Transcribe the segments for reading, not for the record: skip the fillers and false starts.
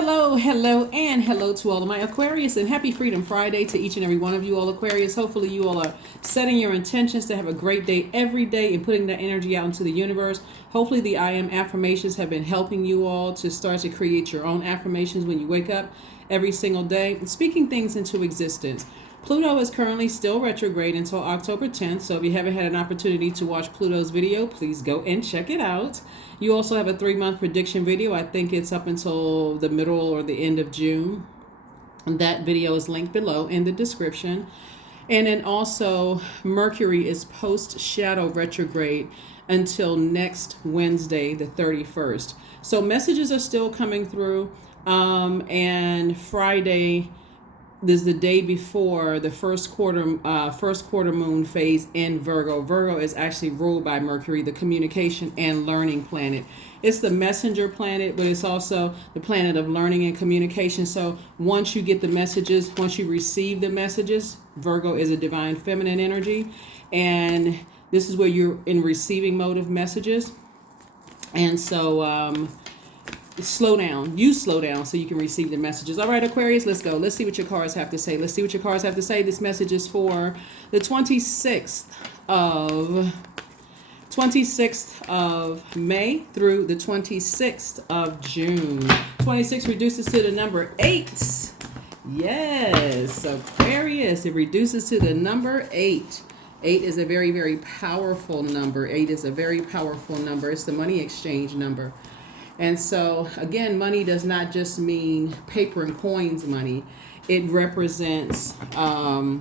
Hello, hello, and hello to all of my Aquarius, and happy Freedom Friday to each and every one of you all Aquarius. Hopefully you all are setting your intentions to have a great day every day and putting that energy out into the universe. Hopefully the I am affirmations have been helping you all to start to create your own affirmations when you wake up every single day, speaking things into existence. Pluto is currently still retrograde until October 10th, so if you haven't had an opportunity to watch Pluto's video, please go and check it out. You also have a 3-month prediction video. I think it's up until the middle or the end of June. That video is linked below in the description. And then also, Mercury is post-shadow retrograde until next Wednesday, the 31st. So messages are still coming through, and Friday this is the day before the first quarter moon phase in Virgo. Virgo is actually ruled by Mercury, the communication and learning planet. It's the messenger planet, but it's also the planet of learning and communication. So once you get the messages, once you receive the messages, Virgo is a divine feminine energy. And this is where you're in receiving mode of messages. And so, slow down. You slow down so you can receive the messages. All right, Aquarius, let's go. Let's see what your cards have to say. Let's see what your cards have to say. This message is for the 26th of May through the 26th of June. 26 reduces to the number 8. Yes, Aquarius, it reduces to the number 8. 8 is a very, very powerful number. 8 is a very powerful number. It's the money exchange number. And so, again, money does not just mean paper and coins money. It represents a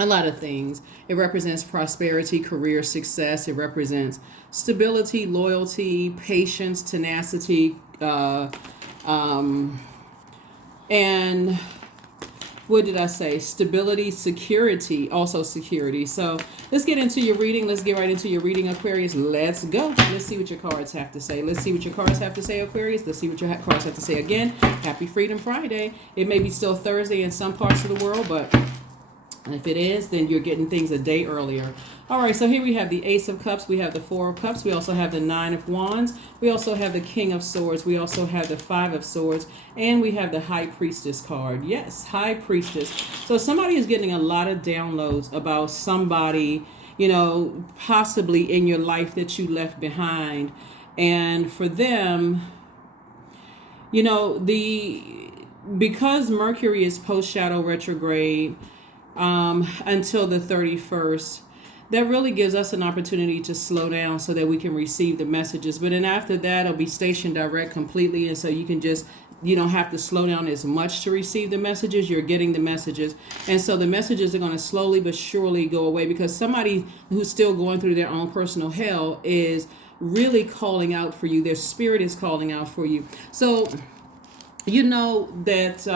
lot of things. It represents prosperity, career success. It represents stability, loyalty, patience, tenacity, and what did I say? Stability, security, also security. So let's get into your reading. Let's get right into your reading, Aquarius. Let's go. Let's see what your cards have to say. Let's see what your cards have to say, Aquarius. Let's see what your cards have to say again. Happy Freedom Friday. It may be still Thursday in some parts of the world, but if it is, then you're getting things a day earlier. All right, so here we have the Ace of Cups. We have the Four of Cups. We also have the Nine of Wands. We also have the King of Swords. We also have the Five of Swords. And we have the High Priestess card. Yes, High Priestess. So somebody is getting a lot of downloads about somebody, possibly in your life that you left behind. And for them, because Mercury is post-shadow retrograde, until the 31st, that really gives us an opportunity to slow down so that we can receive the messages. But then after that, it'll be station direct completely. And so you don't have to slow down as much to receive the messages. You're getting the messages. And so the messages are going to slowly but surely go away, because somebody who's still going through their own personal hell is really calling out for you. Their spirit is calling out for you. So, that,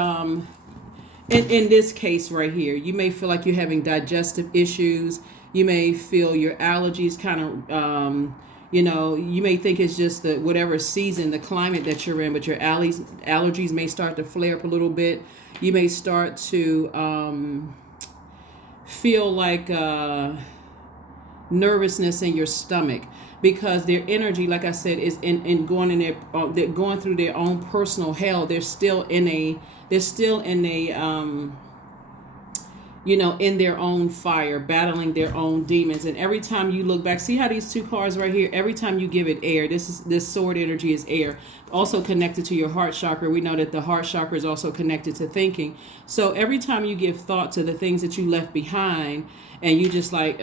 in this case right here, you may feel like you're having digestive issues. You may feel your allergies kind of, you may think it's just the whatever season, the climate that you're in, but your allergies may start to flare up a little bit. You may start to feel like nervousness in your stomach, because their energy, like I said, is in going in they're going through their own personal hell. They're still in their own fire, battling their own demons. And every time you look back, see how these two cards right here, every time you give it air, this sword energy is air, also connected to your heart chakra. We know that the heart chakra is also connected to thinking. So every time you give thought to the things that you left behind, and you just like,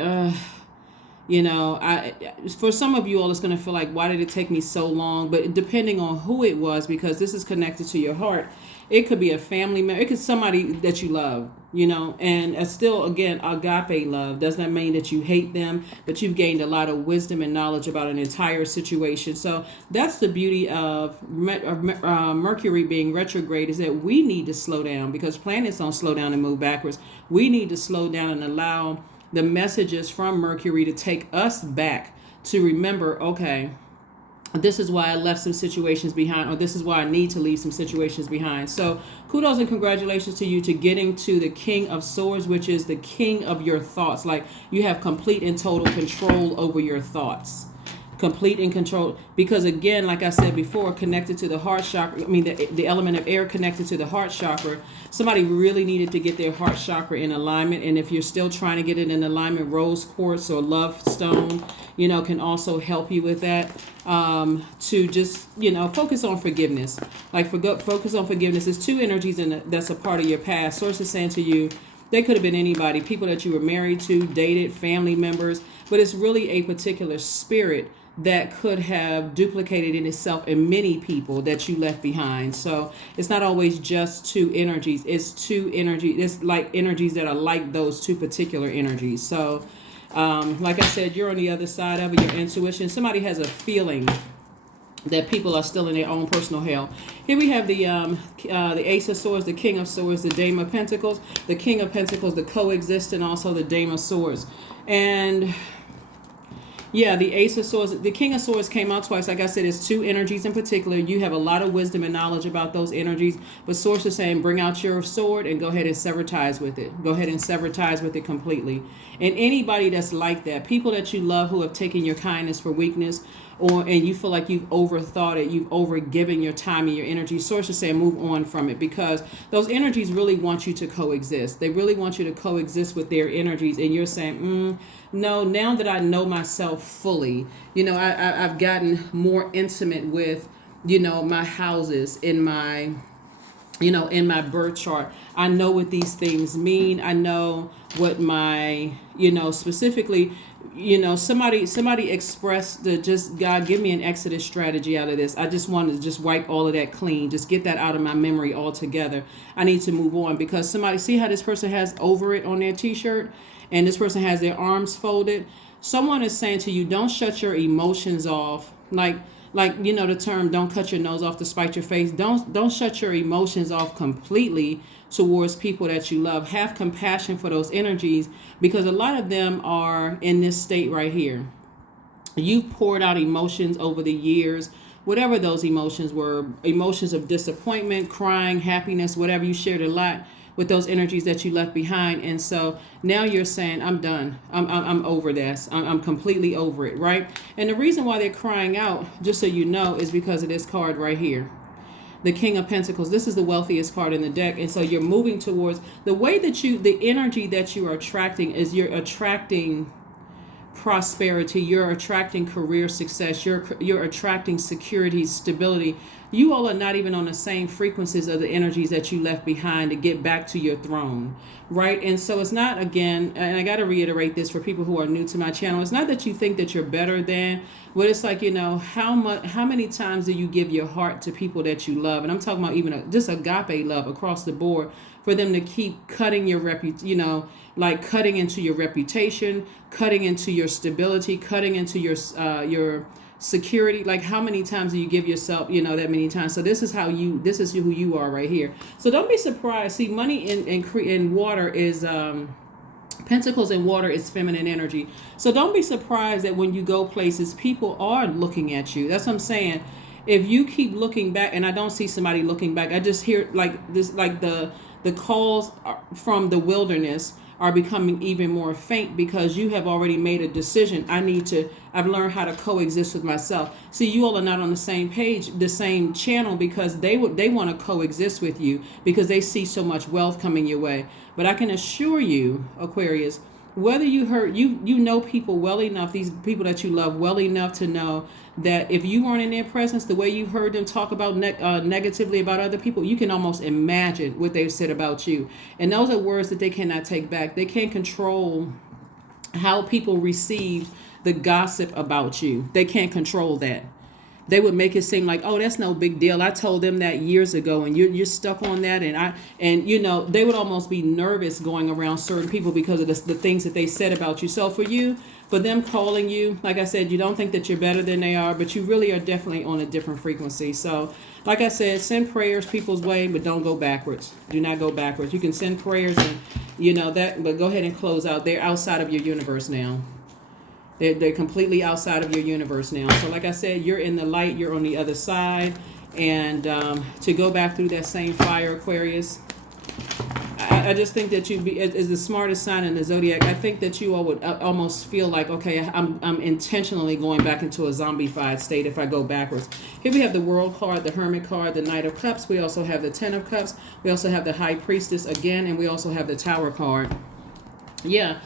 for some of you all, it's going to feel like, why did it take me so long? But depending on who it was, because this is connected to your heart, it could be a family member, it could be somebody that you love, and it's still, again, agape love. Does not mean that you hate them, but you've gained a lot of wisdom and knowledge about an entire situation. So that's the beauty of Mercury being retrograde, is that we need to slow down, because planets don't slow down and move backwards. We need to slow down and allow the messages from Mercury to take us back to remember, okay, this is why I left some situations behind, or this is why I need to leave some situations behind. So kudos and congratulations to you to getting to the King of Swords, which is the king of your thoughts. Like, you have complete and total control over your thoughts. complete and control, because again, like I said before, connected to the heart chakra, I mean the element of air connected to the heart chakra. Somebody really needed to get their heart chakra in alignment, and if you're still trying to get it in alignment, rose quartz or love stone, you know, can also help you with that. To just, you know, focus on forgiveness. Like focus on forgiveness. There's two energies that's a part of your past. Source is saying to you, they could have been anybody, people that you were married to, dated, family members, but it's really a particular spirit that could have duplicated in itself in many people that you left behind. So it's not always just two energies. It's two energies. It's like energies that are like those two particular energies. So like I said, you're on the other side of it, your intuition. Somebody has a feeling that people are still in their own personal hell. Here we have the Ace of Swords, the King of Swords, the Dame of Pentacles, the King of Pentacles, the Coexist, and also the Dame of Swords. And yeah, the Ace of Swords, the King of Swords came out twice. Like I said, it's two energies in particular. You have a lot of wisdom and knowledge about those energies. But Source is saying, bring out your sword and go ahead and sever ties with it. Go ahead and sever ties with it completely. And anybody that's like that, people that you love who have taken your kindness for weakness, and you feel like you've overthought it, you've overgiven your time and your energy, Source is saying move on from it, because those energies really want you to coexist. They really want you to coexist with their energies, and you're saying, no, now that I know myself fully, you know, I've gotten more intimate with, you know, my houses in my, you know, in my birth chart. I know what these things mean. I know what my, you know, specifically, you know, somebody expressed the just, God, give me an exodus strategy out of this. I just want to just wipe all of that clean. Just get that out of my memory altogether. I need to move on, because somebody, see how this person has over it on their t-shirt, and this person has their arms folded. Someone is saying to you, don't shut your emotions off. Like, you know, the term, don't cut your nose off to spite your face. Don't shut your emotions off completely towards people that you love. Have compassion for those energies, because a lot of them are in this state right here. You poured out emotions over the years, whatever those emotions were, emotions of disappointment, crying, happiness, whatever. You shared a lot with those energies that you left behind. And so now you're saying, I'm done. I'm over this. I'm completely over it, right? And the reason why they're crying out, just so you know, is because of this card right here. The King of Pentacles. This is the wealthiest card in the deck. And so you're moving towards the way that the energy that you are attracting is you're attracting prosperity. You're attracting career success. You're attracting security, stability. You all are not even on the same frequencies of the energies that you left behind to get back to your throne, right? And so it's not, again, and I got to reiterate this for people who are new to my channel, it's not that you think that you're better than, but it's like, you know, how many times do you give your heart to people that you love? And I'm talking about even just agape love across the board, for them to keep cutting your you know, like cutting into your reputation, cutting into your stability, cutting into your security. Like, how many times do you give yourself, you know, that many times? So this is who you are right here. So don't be surprised. See, money in water is Pentacles and water is feminine energy. So don't be surprised that when you go places, people are looking at you. That's what I'm saying. If you keep looking back, and I don't see somebody looking back, I just hear like this, like the calls from the wilderness are becoming even more faint, because you have already made a decision. I've learned how to coexist with myself. See, you all are not on the same page, the same channel, because they want to coexist with you, because they see so much wealth coming your way. But I can assure you, Aquarius, whether you know people well enough, these people that you love well enough to know that if you weren't in their presence, the way you heard them talk about negatively about other people, you can almost imagine what they've said about you. And those are words that they cannot take back. They can't control how people receive the gossip about you. They can't control that. They would make it seem like, oh, that's no big deal. I told them that years ago, and you're stuck on that. And you know, they would almost be nervous going around certain people because of the things that they said about you. So for them calling you, like I said, you don't think that you're better than they are, but you really are definitely on a different frequency. So like I said, send prayers people's way, but don't go backwards. Do not go backwards. You can send prayers and, you know, that, but go ahead and close out. They're outside of your universe now. They're completely outside of your universe now. So like I said, you're in the light, you're on the other side. And to go back through that same fire, Aquarius, I just think that you be is the smartest sign in the zodiac. I think that you all would almost feel like, okay, I'm intentionally going back into a zombified state if I go backwards. Here we have the World card, the Hermit card, the Knight of Cups. We also have the Ten of Cups. We also have the High Priestess again, and we also have the Tower card. Yeah,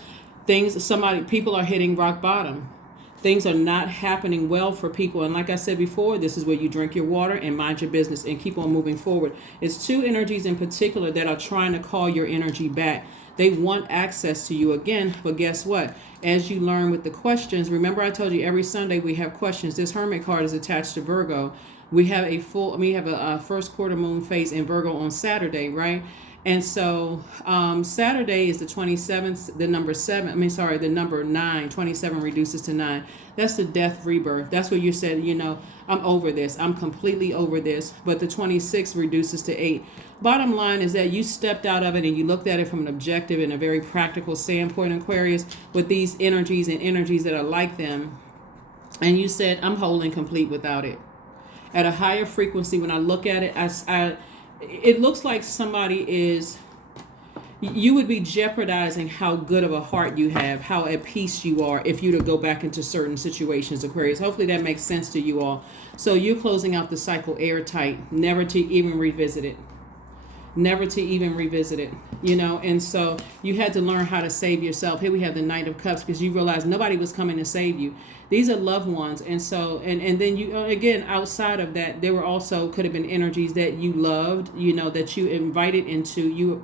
people are hitting rock bottom. Things are not happening well for people. And like I said before, this is where you drink your water and mind your business and keep on moving forward. It's two energies in particular that are trying to call your energy back. They want access to you again. But guess what? As you learn with the questions, remember I told you every Sunday we have questions. This Hermit card is attached to Virgo. We have a first quarter moon phase in Virgo on Saturday, right? And so Saturday is the 27th, the number 9, 27 reduces to 9. That's the death rebirth. That's where you said, I'm over this. I'm completely over this. But the 26 reduces to 8. Bottom line is that you stepped out of it and you looked at it from an objective and a very practical standpoint, Aquarius, with these energies and energies that are like them. And you said, I'm whole and complete without it. At a higher frequency, when I look at it, it looks like you would be jeopardizing how good of a heart you have, how at peace you are if you to go back into certain situations, Aquarius. Hopefully that makes sense to you all. So you're closing out the cycle airtight, never to even revisit it. And so you had to learn how to save yourself. Here we have the Knight of Cups because you realized nobody was coming to save you. These are loved ones. And so, and then you, again, outside of that, there were also could have been energies that you loved, that you invited into you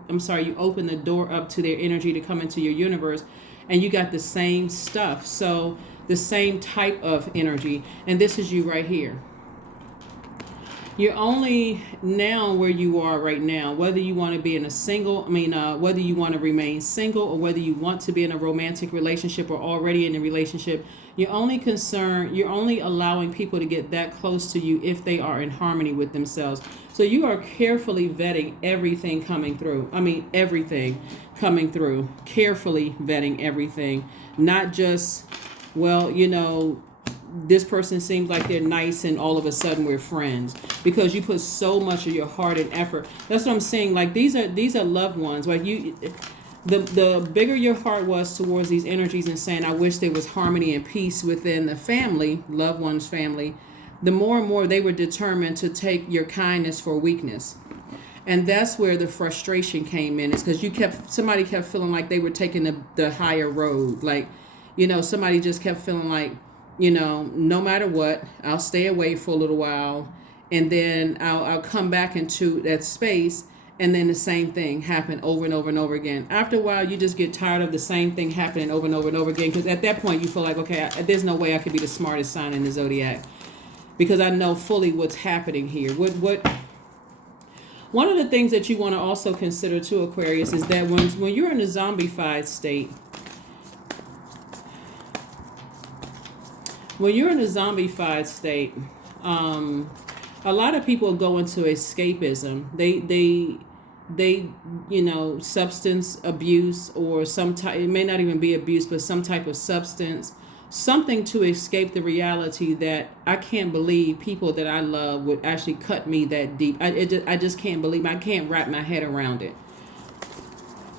opened the door up to their energy to come into your universe, and you got the same stuff. So the same type of energy. And this is you right here. You're only now where you are right now, whether you want to be in whether you want to remain single or whether you want to be in a romantic relationship or already in a relationship, you're only allowing people to get that close to you if they are in harmony with themselves. So you are carefully vetting everything coming through. Everything coming through, carefully vetting everything, not just, this person seems like they're nice and all of a sudden we're friends, because you put so much of your heart and effort. That's what I'm saying. Like these are loved ones. Like the bigger your heart was towards these energies and saying, I wish there was harmony and peace within the family, loved one's family, the more and more they were determined to take your kindness for weakness. And that's where the frustration came in, is because somebody kept feeling like they were taking the higher road. Like, somebody just kept feeling like, no matter what, I'll stay away for a little while, and then I'll come back into that space, and then the same thing happened over and over and over again. After a while, you just get tired of the same thing happening over and over and over again, because at that point, you feel like, okay, there's no way I could be the smartest sign in the zodiac, because I know fully what's happening here. One of the things that you want to also consider too, Aquarius, is that when you're in a zombified state, a lot of people go into escapism. They substance abuse, or some type, it may not even be abuse, but some type of substance, something to escape the reality that I can't believe people that I love would actually cut me that deep. I just can't believe, I can't wrap my head around it.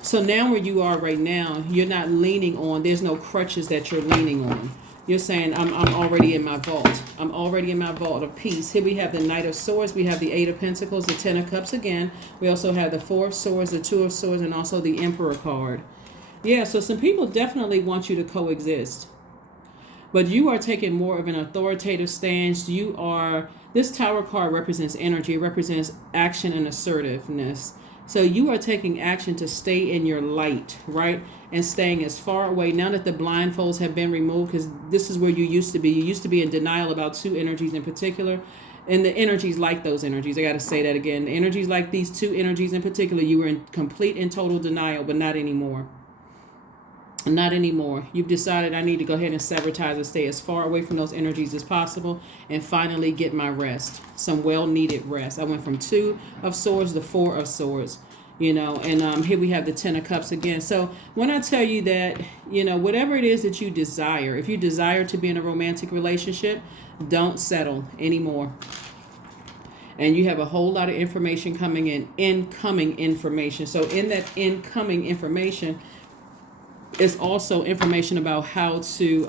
So now where you are right now, you're not leaning on, there's no crutches that you're leaning on. You're saying, I'm already in my vault. I'm already in my vault of peace. Here we have the Knight of Swords. We have the Eight of Pentacles, the Ten of Cups again. We also have the Four of Swords, the Two of Swords, and also the Emperor card. Yeah, so some people definitely want you to coexist. But you are taking more of an authoritative stance. This Tower card represents energy. It represents action and assertiveness. So you are taking action to stay in your light, right? And staying as far away. Now that the blindfolds have been removed, because this is where you used to be. You used to be in denial about two energies in particular. And the energies like those energies. I got to say that again. The energies like these two energies in particular, you were in complete and total denial, but not anymore. Not anymore. You've decided, I need to go ahead and sever ties and stay as far away from those energies as possible and finally get my rest. Some well-needed rest. I went from Two of Swords to Four of Swords, and here we have the Ten of Cups again. So when I tell you that, whatever it is that you desire, if you desire to be in a romantic relationship, don't settle anymore. and you have a whole lot of information coming in, incoming information. So in that incoming information is also information about how to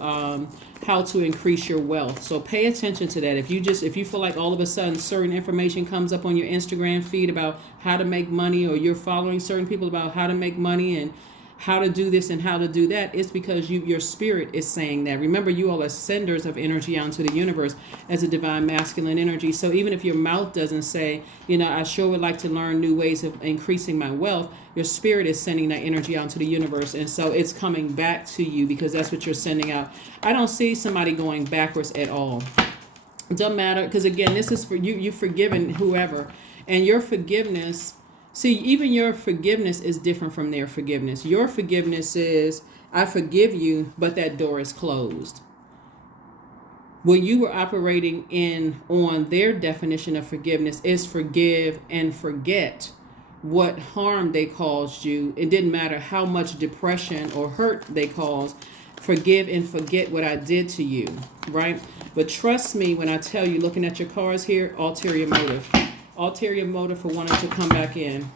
increase your wealth. So pay attention to that. If you feel like all of a sudden certain information comes up on your Instagram feed about how to make money, or you're following certain people about how to make money and how to do this and how to do that, it's because your spirit is saying that. Remember, you all are senders of energy out into the universe as a divine masculine energy. So even if your mouth doesn't say, I sure would like to learn new ways of increasing my wealth, your spirit is sending that energy out into the universe. And so it's coming back to you because that's what you're sending out. I don't see somebody going backwards at all. It doesn't matter, because again, this is for you. You've forgiven whoever, and your forgiveness. See, even your forgiveness is different from their forgiveness. Your forgiveness is, I forgive you, but that door is closed. When you were operating on their definition of forgiveness is forgive and forget what harm they caused you. It didn't matter how much depression or hurt they caused. Forgive and forget what I did to you, right? But trust me when I tell you, looking at your cards here, ulterior motive. Ulterior motive for wanting to come back in.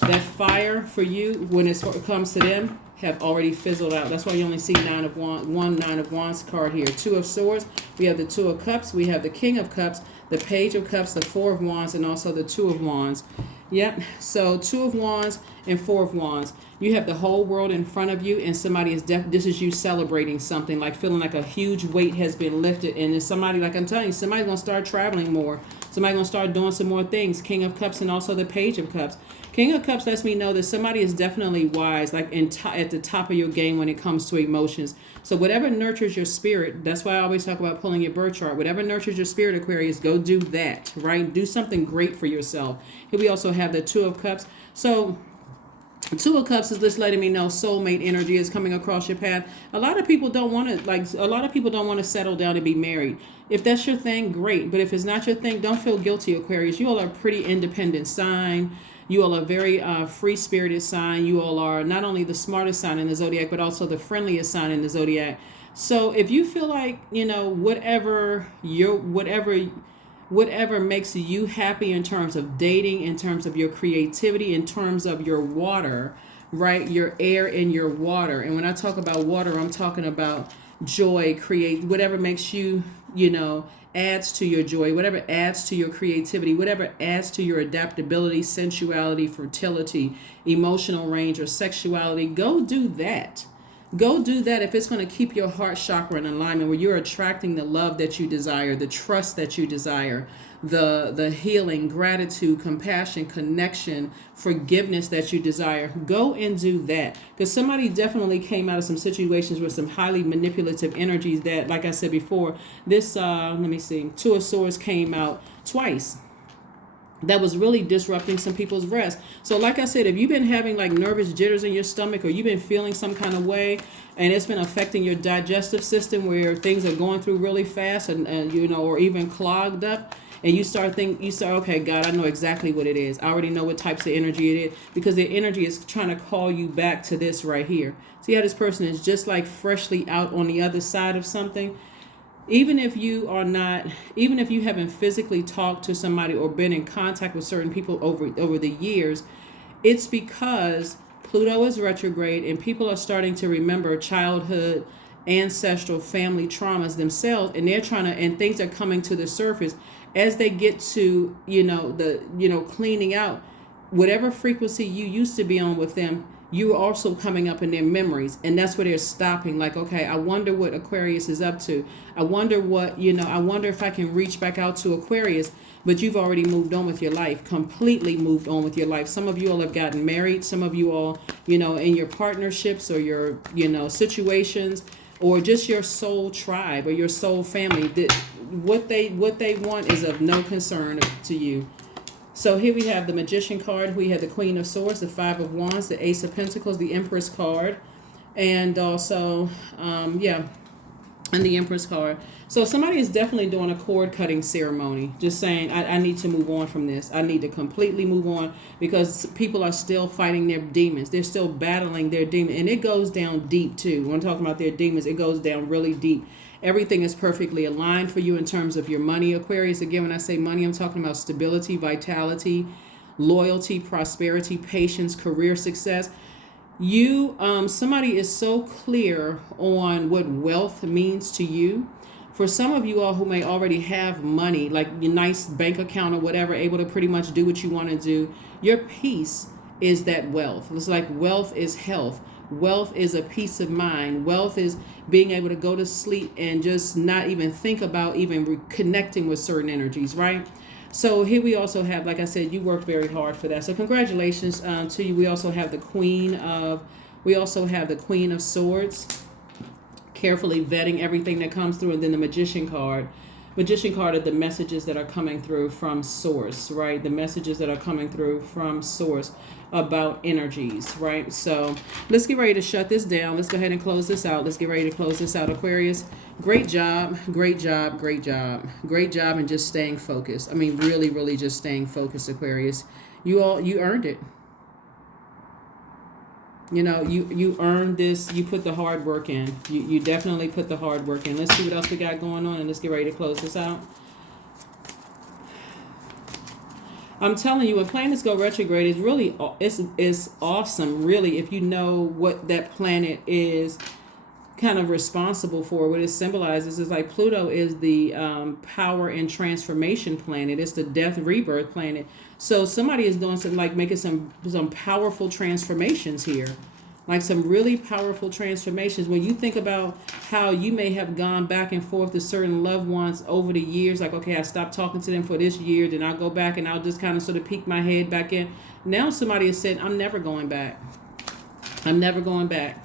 That fire for you, when it comes to them, have already fizzled out. That's why you only see Nine of Wands card here. Two of Swords. We have the Two of Cups. We have the King of Cups, the Page of Cups, the Four of Wands, and also the Two of Wands. Yep. So Two of Wands and Four of Wands. You have the whole world in front of you, and somebody is this is you celebrating something, like feeling like a huge weight has been lifted. And it's somebody, like I'm telling you, somebody's going to start traveling more. Somebody's going to start doing some more things. King of Cups and also the Page of Cups. King of Cups lets me know that somebody is definitely wise, like at the top of your game when it comes to emotions. So whatever nurtures your spirit, that's why I always talk about pulling your birth chart. Whatever nurtures your spirit, Aquarius, go do that, right? Do something great for yourself. Here we also have the Two of Cups. So Two of Cups is just letting me know soulmate energy is coming across your path. A lot of people don't want to settle down and be married. If that's your thing, great. But if it's not your thing, don't feel guilty, Aquarius. You all are a pretty independent sign. You all are very free-spirited sign. You all are not only the smartest sign in the Zodiac, but also the friendliest sign in the Zodiac. So if you feel like, whatever makes you happy in terms of dating, in terms of your creativity, in terms of your water, right? Your air and your water. And when I talk about water, I'm talking about joy, whatever makes you, adds to your joy, whatever adds to your creativity, whatever adds to your adaptability, sensuality, fertility, emotional range, or sexuality. Go do that. Go do that if it's going to keep your heart chakra in alignment, where you're attracting the love that you desire, the trust that you desire, the healing, gratitude, compassion, connection, forgiveness that you desire. Go and do that, because somebody definitely came out of some situations with some highly manipulative energies that, like I said before, this Two of Swords came out twice. That was really disrupting some people's rest. So like I said, if you've been having like nervous jitters in your stomach, or you've been feeling some kind of way and it's been affecting your digestive system, where things are going through really fast and or even clogged up, and you start, okay, God, I know exactly what it is. I already know what types of energy it is, because the energy is trying to call you back to this right here. See how this person is just like freshly out on the other side of something. Even if you haven't physically talked to somebody or been in contact with certain people over the years, it's because Pluto is retrograde and people are starting to remember childhood, ancestral, family traumas themselves, and and things are coming to the surface as they get to, cleaning out whatever frequency you used to be on with them. You are also coming up in their memories, and that's where they're stopping. Like, okay, I wonder what Aquarius is up to. I wonder I wonder if I can reach back out to Aquarius, but you've already moved on with your life, completely moved on with your life. Some of you all have gotten married. Some of you all, in your partnerships or your, situations, or just your soul tribe or your soul family, that what they want is of no concern to you. So here we have the Magician card. We have the Queen of Swords, the Five of Wands, the Ace of Pentacles, the Empress card, and also, and the Empress card. So somebody is definitely doing a cord cutting ceremony, just saying, I need to move on from this. I need to completely move on, because people are still fighting their demons. They're still battling their demons, and it goes down deep too. When I'm talking about their demons, it goes down really deep. Everything is perfectly aligned for you in terms of your money, Aquarius. Again, when I say money, I'm talking about stability, vitality, loyalty, prosperity, patience, career success. Somebody is so clear on what wealth means to you. For some of you all who may already have money, like your nice bank account or whatever, able to pretty much do what you want to do, your peace is that wealth. It's like wealth is health. Wealth is a peace of mind. Wealth is being able to go to sleep and just not even think about even connecting with certain energies, right? So here we also have, like I said, you worked very hard for that. So congratulations to you. We also have the Queen of Swords, carefully vetting everything that comes through, and then the Magician card. Magician card are the messages that are coming through from source, right? The messages that are coming through from source about energies, right? So let's get ready to shut this down. Let's go ahead and close this out. Let's get ready to close this out, Aquarius. Great job, great job, great job. Great job in just staying focused. I mean, really, really just staying focused, Aquarius. You earned it. You know, you earned this. You put the hard work in. You definitely put the hard work in. Let's see what else we got going on, and let's get ready to close this out. I'm telling you, when planets go retrograde, it's really it's awesome, really, if you know what that planet is kind of responsible for, what it symbolizes. Is like Pluto is the power and transformation planet. It's the death rebirth planet. So somebody is doing something like making some powerful transformations here, like some really powerful transformations. When you think about how you may have gone back and forth to certain loved ones over the years, like, okay, I stopped talking to them for this year, then I'll go back and I'll just kind of sort of peek my head back in. Now somebody has said, I'm never going back. I'm never going back.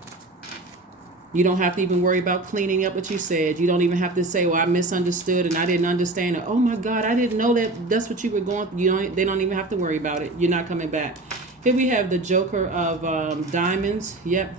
You don't have to even worry about cleaning up what you said. You don't even have to say, well, I misunderstood and I didn't understand. Or, oh my God, I didn't know that's what you were going through. They don't even have to worry about it. You're not coming back. Here we have the Joker of Diamonds. Yep.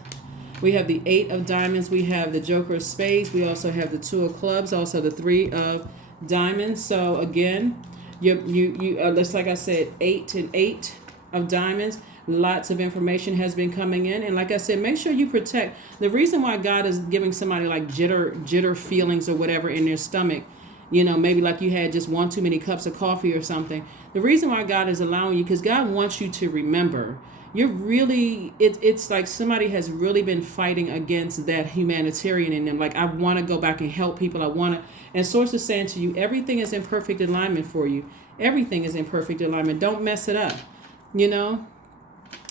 We have the 8 of Diamonds. We have the Joker of Spades. We also have the 2 of Clubs. Also the 3 of Diamonds. So again, that's like I said, 8 and 8 of Diamonds. Lots of information has been coming in, and like I said, make sure you protect. The reason why God is giving somebody like jitter feelings or whatever in their stomach, you know, maybe like you had just one too many cups of coffee or something. The reason why God is allowing you, because God wants you to remember. You're really, it's like somebody has really been fighting against that humanitarian in them. Like, I want to go back and help people. And Source is saying to you, everything is in perfect alignment for you. Everything is in perfect alignment. Don't mess it up, you know.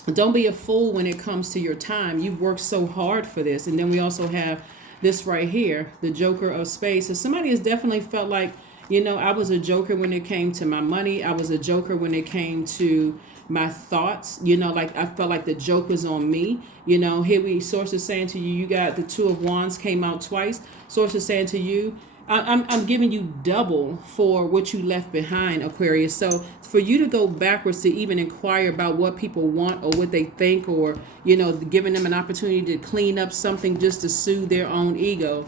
Don't be a fool when it comes to your time. You've worked so hard for this. And then we also have this right here, the Joker of Spades. So somebody has definitely felt like, you know, I was a joker when it came to my money. I was a joker when it came to my thoughts. You know, like I felt like the joke was on me. You know, Source is saying to you, you got the 2 of Wands came out twice. Source is saying to you, I'm giving you double for what you left behind, Aquarius. So for you to go backwards to even inquire about what people want or what they think, or, you know, giving them an opportunity to clean up something just to soothe their own ego.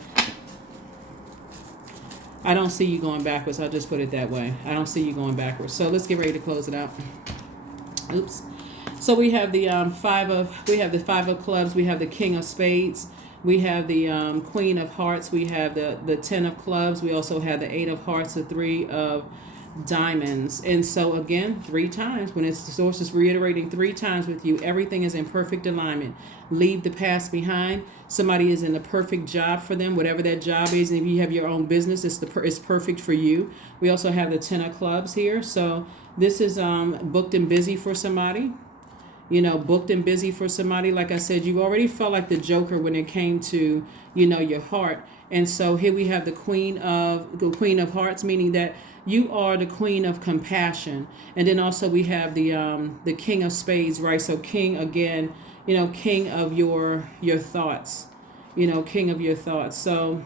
I don't see you going backwards. I'll just put it that way. I don't see you going backwards. So let's get ready to close it out. Oops. So we have the 5 of Clubs. We have the King of Spades. We have the Queen of Hearts. We have the 10 of Clubs. We also have the 8 of Hearts, the 3 of Diamonds. And so again, 3 times, when it's the Source is reiterating 3 times with you, everything is in perfect alignment. Leave the past behind. Somebody is in the perfect job for them, whatever that job is. And if you have your own business, it's perfect for you. We also have the 10 of Clubs here. So this is booked and busy for somebody. You know, booked and busy for somebody. Like I said, you already felt like the joker when it came to, you know, your heart. And so here we have the Queen of Hearts, meaning that you are the Queen of Compassion. And then also we have the King of Spades, right? So King again, you know, King of your thoughts, you know, King of your thoughts. So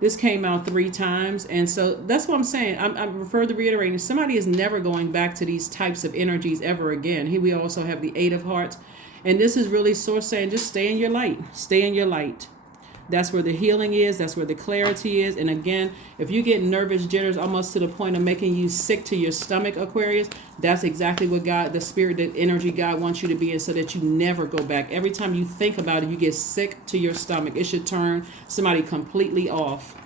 this came out 3 times. And so that's what I'm saying. I'm further reiterating, somebody is never going back to these types of energies ever again. Here we also have the 8 of Hearts. And this is really Source saying, just stay in your light. Stay in your light. That's where the healing is. That's where the clarity is. And again, if you get nervous jitters almost to the point of making you sick to your stomach, Aquarius, that's exactly what God, the spirit, the energy God wants you to be in, so that you never go back. Every time you think about it, you get sick to your stomach. It should turn somebody completely off.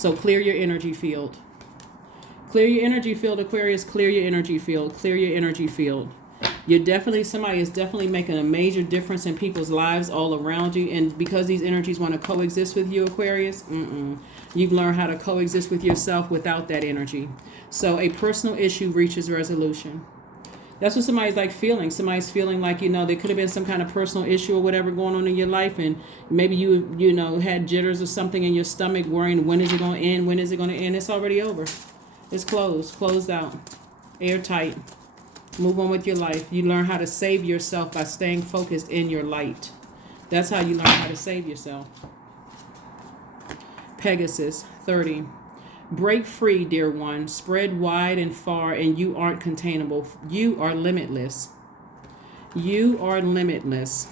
So clear your energy field. Clear your energy field, Aquarius. Clear your energy field. Clear your energy field. Somebody is definitely making a major difference in people's lives all around you. And because these energies want to coexist with you, Aquarius, you've learned how to coexist with yourself without that energy. So a personal issue reaches resolution. That's what somebody's like feeling. Somebody's feeling like, there could have been some kind of personal issue or whatever going on in your life. And maybe you had jitters or something in your stomach worrying, when is it going to end? When is it going to end? It's already over. It's closed out, airtight. Move on with your life. You learn how to save yourself by staying focused in your light. That's how you learn how to save yourself. Pegasus, 30. Break free, dear one. Spread wide and far, and you aren't containable. You are limitless. You are limitless.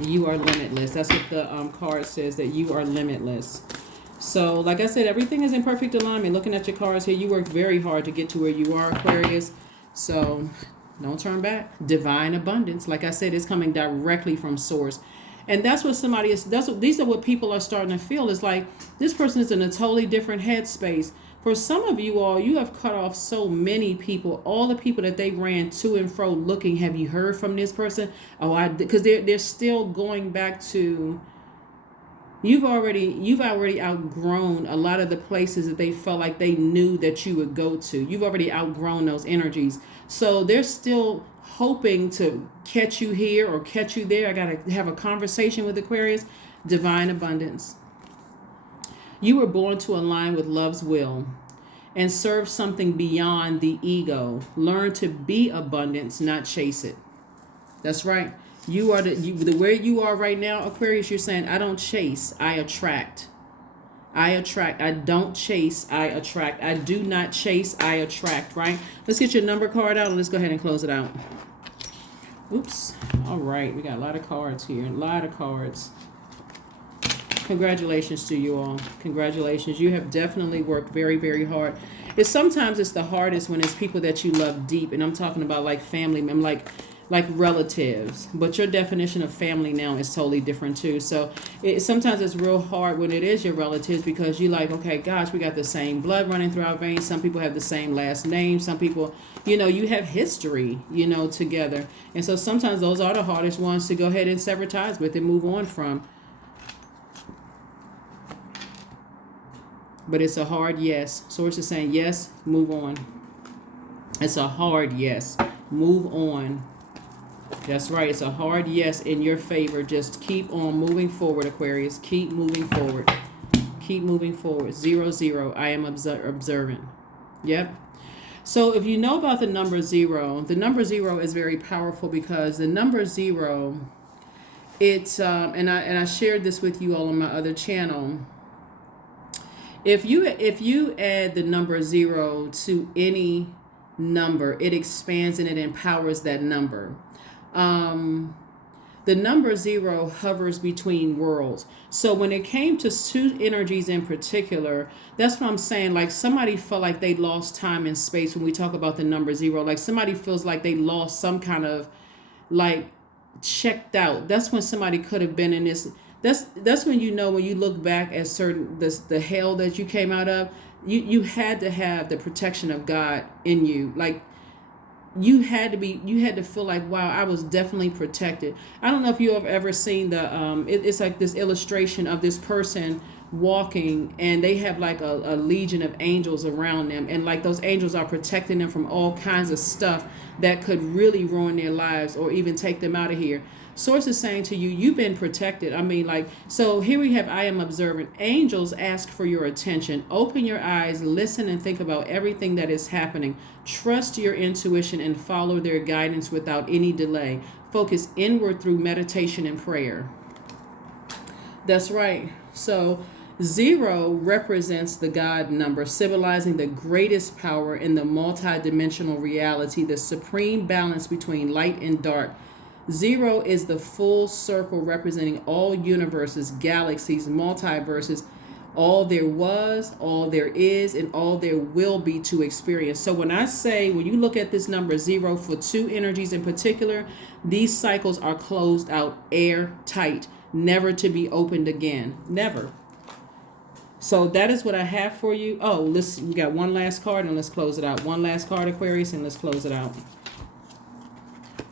You are limitless. That's what the card says, that you are limitless. So, like I said, everything is in perfect alignment. Looking at your cards here, you worked very hard to get to where you are, Aquarius. So, don't turn back. Divine abundance. Like I said, it's coming directly from source. And that's what somebody is, these are what people are starting to feel. It's like this person is in a totally different headspace. For some of you all, you have cut off so many people, all the people that they ran to and fro looking. Have you heard from this person? Because they're still going back to, you've already outgrown a lot of the places that they felt like they knew that you would go to. You've already outgrown those energies. So they're still hoping to catch you here or catch you there. I got to have a conversation with Aquarius. Divine abundance. You were born to align with love's will and serve something beyond the ego. Learn to be abundance, not chase it. That's right. You are the where you are right now, Aquarius. You're saying, I don't chase, I attract. I attract. I don't chase, I attract. I do not chase, I attract, right? Let's get your number card out and let's go ahead and close it out. Oops. All right. We got a lot of cards here. A lot of cards. Congratulations to you all. Congratulations. You have definitely worked very, very hard. Sometimes it's the hardest when it's people that you love deep. And I'm talking about like family, like relatives, but your definition of family now is totally different too. So sometimes it's real hard when it is your relatives, because you like, okay, gosh, we got the same blood running through our veins. Some people have the same last name. Some people, you have history, together. And so sometimes those are the hardest ones to go ahead and sever ties with and move on from. But it's a hard yes. Source is saying yes, move on. It's a hard yes, move on. That's right. It's a hard yes in your favor. Just keep on moving forward, Aquarius. Keep moving forward. Keep moving forward. 0, I am observant. Yep. So if you know about the number 0 is very powerful, because the number 0, it's and I shared this with you all on my other channel. If you add the number 0 to any number, it expands and it empowers that number. The number 0 hovers between worlds. So when it came to two energies in particular, that's what I'm saying. Like somebody felt like they lost time and space when we talk about the number 0. Like somebody feels like they lost some kind of like checked out. That's when somebody could have been in this. That's when when you look back at the hell that you came out of, you had to have the protection of God in you. Like you had to feel like, wow, I was definitely protected. I don't know if you have ever seen it's like this illustration of this person walking, and they have like a legion of angels around them, and like those angels are protecting them from all kinds of stuff that could really ruin their lives or even take them out of here. Source is saying to you, you've been protected. I mean, so here we have, I am observant. Angels ask for your attention. Open your eyes, listen, and think about everything that is happening. Trust your intuition and follow their guidance without any delay. Focus inward through meditation and prayer. That's right. So 0 represents the God number, symbolizing the greatest power in the multidimensional reality, the supreme balance between light and dark. 0 is the full circle representing all universes, galaxies, multiverses, all there was, all there is, and all there will be to experience. So when you look at this number 0 for two energies in particular, these cycles are closed out, airtight, never to be opened again. Never. So that is what I have for you. Oh, we got one last card and let's close it out. One last card, Aquarius, and let's close it out.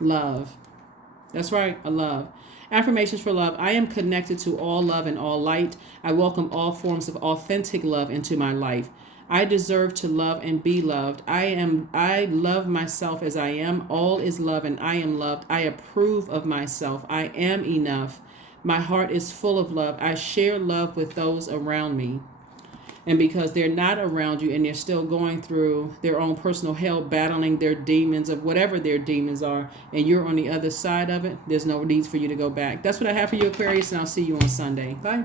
Love. That's right, a love. Affirmations for love. I am connected to all love and all light. I welcome all forms of authentic love into my life. I deserve to love and be loved. I love myself as I am. All is love and I am loved. I approve of myself. I am enough. My heart is full of love. I share love with those around me. And because they're not around you and they're still going through their own personal hell, battling their demons of whatever their demons are, and you're on the other side of it, there's no need for you to go back. That's what I have for you, Aquarius, and I'll see you on Sunday. Bye.